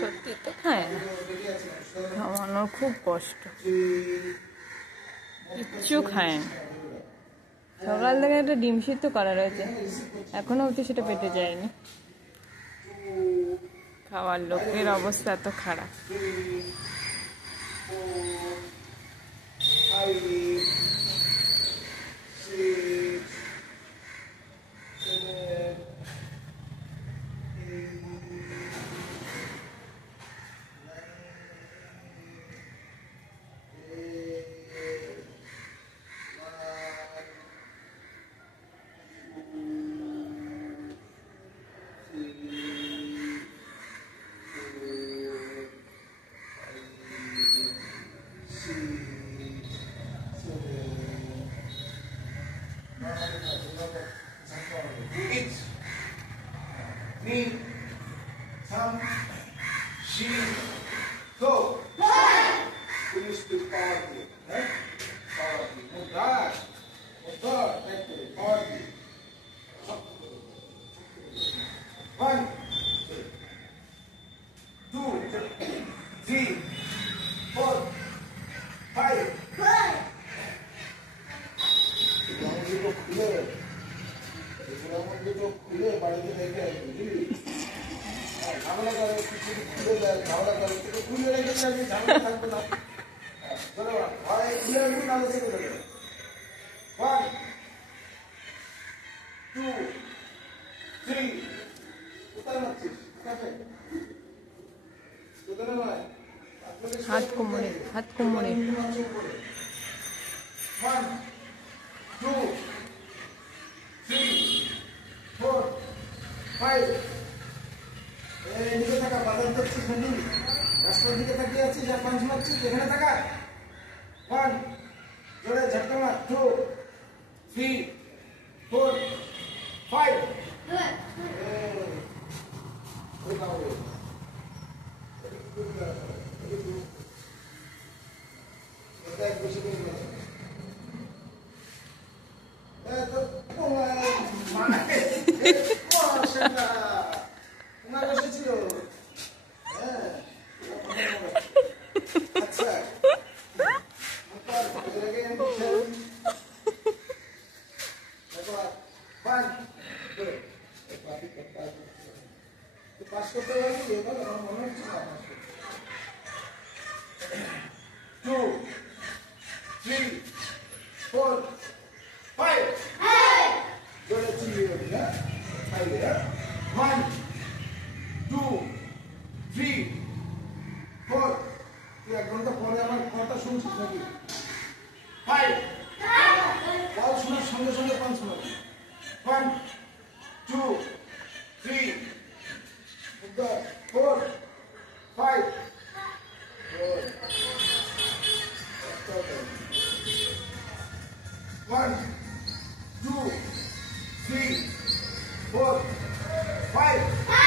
সত্যি তো খায় না, খাওয়ানোর খুব কষ্ট, কিচ্ছু খায় না। সকাল থেকে একটা ডিম সিদ্ধ করা রয়েছে, এখনো অবধি সেটা পেটে যায়নি। খাওয়ার লোকের অবস্থা এত খারাপ। हाथ को मोड़े, हाथ को मोड़े। 1 2 3 4 5 এদিকে থাকা বাদাম করছিস নাকি? রাস্তার দিকে তাকিয়ে আছিস আর পাঁচ মারছিস, এখানে থাকা। 1 জোরে ঝটকা মার। 2 3 4 5 ওই দাও পাস করতে পারবি এবার আমার মনে হচ্ছে না। 2 3 4 5 জোরে চিল্লিয়ে বলি না 5 1 2 3 4 তুই 1 ঘন্টা পরে আমার কথা শুনছিস নাকি? 5 বল শোনার সঙ্গে সঙ্গে 5 শোনাবি। 1 2 3 4 5 1 2 3 4 5